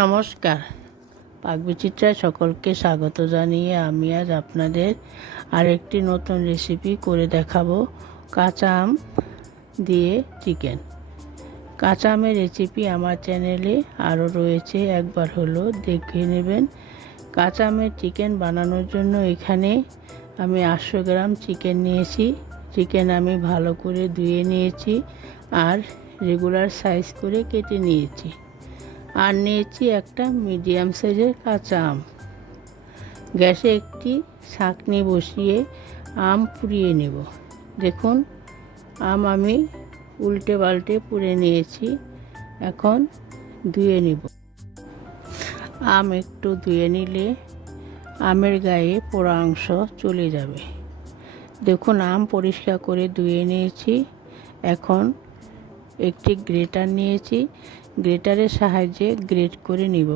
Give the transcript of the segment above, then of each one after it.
নমস্কার, পাকবিচিত্রায় সকলকে স্বাগত জানিয়ে আমি আজ আপনাদের আরেকটি নতুন রেসিপি করে দেখাবো। কাঁচা আম দিয়ে চিকেন। কাঁচা আমের রেসিপি আমার চ্যানেলে আরও রয়েছে, একবার হলো দেখে নেবেন। কাঁচা আমের চিকেন বানানোর জন্য এখানে আমি 800 গ্রাম চিকেন নিয়েছি। চিকেন আমি ভালো করে ধুয়ে নিয়েছি আর রেগুলার সাইজ করে কেটে নিয়েছি। আর নিয়েছি একটা মিডিয়াম সাইজের কাঁচা আম। গ্যাসে একটি ছাঁকনি বসিয়ে আম পুড়িয়ে নেব। দেখুন, আম আমি উল্টে পাল্টে পুড়ে নিয়েছি। এখন ধুয়ে নেব। আম একটু ধুয়ে নিলে আমের গায়ে পোড়া অংশ চলে যাবে। দেখুন, আম পরিষ্কার করে ধুয়ে নিয়েছি। এখন একটি গ্রেটার নিয়েছি, গ্রেটারের সাহায্যে গ্রেট করে নিব।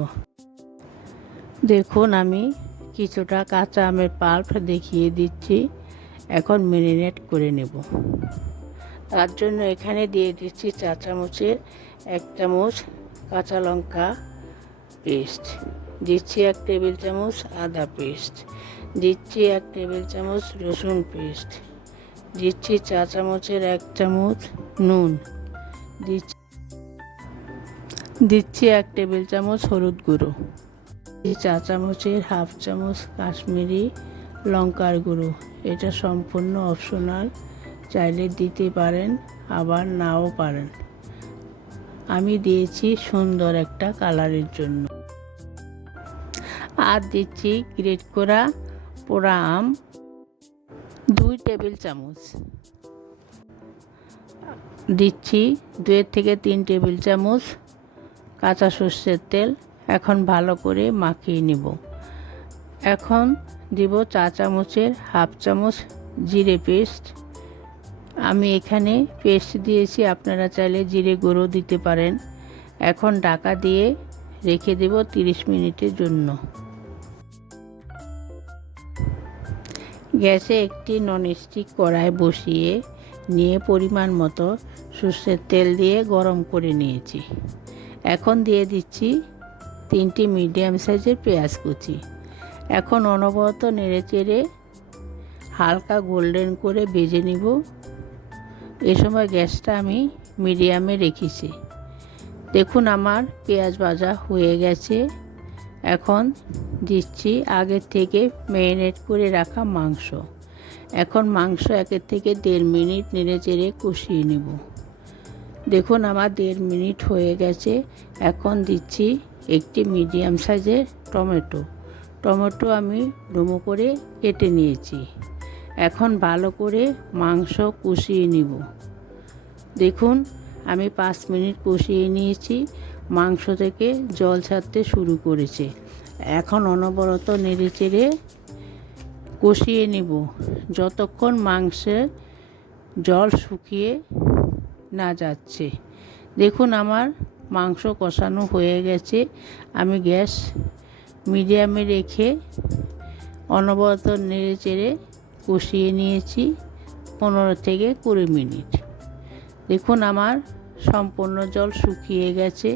দেখুন, আমি কিছুটা কাঁচা আমের পাল্প দেখিয়ে দিচ্ছি। এখন ম্যারিনেট করে নেব। তার জন্য এখানে দিয়ে দিচ্ছি 4 চামচের 1 চামচ কাঁচা লঙ্কা পেস্ট, দিচ্ছি 1 টেবিল চামচ আদা পেস্ট, দিচ্ছি 1 টেবিল চামচ রসুন পেস্ট, দিচ্ছি 4 চামচের 1 চামচ নুন, দিচ্ছি 1 টেবিল চামচ হলুদ গুঁড়ো, 4 চামচের হাফ চামচ কাশ্মীরি লঙ্কার গুঁড়ো। এটা সম্পূর্ণ অপশনাল, চাইলে দিতে পারেন আবার নাও পারেন। আমি দিয়েছি সুন্দর একটা কালারের জন্য। আর দিচ্ছি গ্রেট করা পোড়া আম 2 টেবিল চামচ, দিচ্ছি 2 থেকে 3 টেবিল চামচ কাঁচা সর্ষের তেল। এখন ভালো করে মাখিয়ে নেব। এখন দিব 4 চামচের হাফ চামচ জিরে পেস্ট। আমি এখানে পেস্ট দিয়েছি, আপনারা চাইলে জিরে গুঁড়ো দিতে পারেন। এখন ঢাকা দিয়ে রেখে দেব 30 মিনিটের জন্য। গ্যাসে একটি ননস্টিক কড়াই বসিয়ে নিয়ে পরিমাণ মতো সর্ষের তেল দিয়ে গরম করে নিয়েছি। এখন দিয়ে দিচ্ছি 3টি মিডিয়াম সাইজের পেঁয়াজ কুচি। এখন অনবরত নেড়েচেড়ে হালকা গোল্ডেন করে ভেজে নিব। এ সময় গ্যাসটা আমি মিডিয়ামে রেখেছি। দেখুন, আমার পেঁয়াজ ভাজা হয়ে গেছে। এখন দিচ্ছি আগের থেকে ম্যারিনেট করে রাখা মাংস। এখন মাংস 1 থেকে 1.5 মিনিট নেড়েচেড়ে কষিয়ে নেব। দেখুন, আমার 1.5 মিনিট হয়ে গেছে। এখন দিচ্ছি একটি মিডিয়াম সাইজের টমেটো আমি ডুমো করে কেটে নিয়েছি। এখন ভালো করে মাংস কষিয়ে নিব। দেখুন, আমি 5 মিনিট কষিয়ে নিয়েছি। মাংস থেকে জল ছাড়তে শুরু করেছে। এখন অনবরত নেড়েচেড়ে কষিয়ে নিব যতক্ষণ মাংসে জল শুকিয়ে না যাচ্ছে। দেখুন, আমার মাংস কষানো হয়ে গেছে। আমি গ্যাস মিডিয়ামে রেখে অনবরত নেড়েচেড়ে কষিয়ে নিয়েছি 15 থেকে 20 মিনিট। দেখুন, আমার সম্পূর্ণ জল শুকিয়ে গেছে।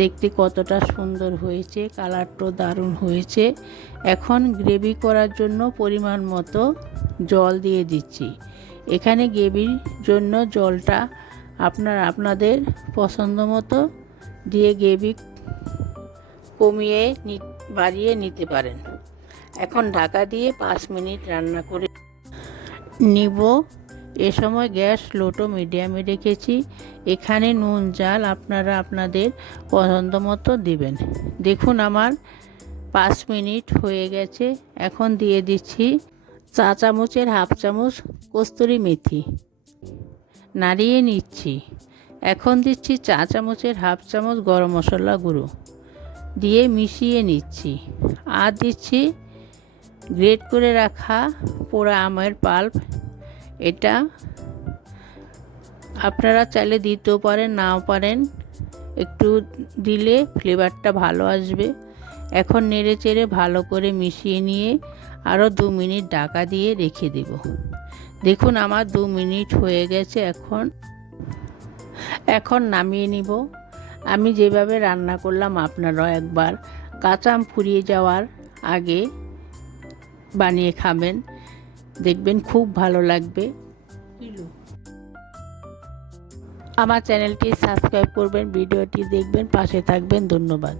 দেখতে কতটা সুন্দর হয়েছে, কালারটাও দারুণ হয়েছে। এখন গ্রেভি করার জন্য পরিমাণ মতো জল দিয়ে দিচ্ছি। এখানে গ্রেভির জন্য জলটা আপনাদের পছন্দ মতো দিয়ে গ্রেভি কমিয়ে বাড়িয়ে নিতে পারেন। এখন ঢাকা দিয়ে 5 মিনিট রান্না করে নিব। এ সময় গ্যাস লো টু মিডিয়ামে রেখেছি। এখানে নুন ঝাল আপনারা আপনাদের পছন্দ মতো দিবেন। দেখুন, আমার 5 মিনিট হয়ে গেছে। এখন দিয়ে দিচ্ছি 4 চামচের হাফ চামচ কস্তুরি মেথি, নাড়িয়ে নিচ্ছি। এখন দিচ্ছি 4 চামচের হাফ চামচ গরম মশলা গুঁড়ো দিয়ে মিশিয়ে নিচ্ছি। আর দিচ্ছি গ্রেট করে রাখা পোড়া আমের পাল্প। এটা আপনারা চাইলে দিতেও পারেন, নাও পারেন। একটু দিলে ফ্লেভারটা ভালো আসবে। এখন নেড়েচেড়ে ভালো করে মিশিয়ে নিয়ে আরও 2 মিনিট ঢাকা দিয়ে রেখে দেব। দেখুন, আমার 2 মিনিট হয়ে গেছে। এখন নামিয়ে নিব। আমি যেভাবে রান্না করলাম আপনারাও একবার কাঁচা আম ফুরিয়ে যাওয়ার আগে বানিয়ে খাবেন, দেখবেন খুব ভালো লাগবে। আমার চ্যানেলটি সাবস্ক্রাইব করবেন, ভিডিওটি দেখবেন, পাশে থাকবেন। ধন্যবাদ।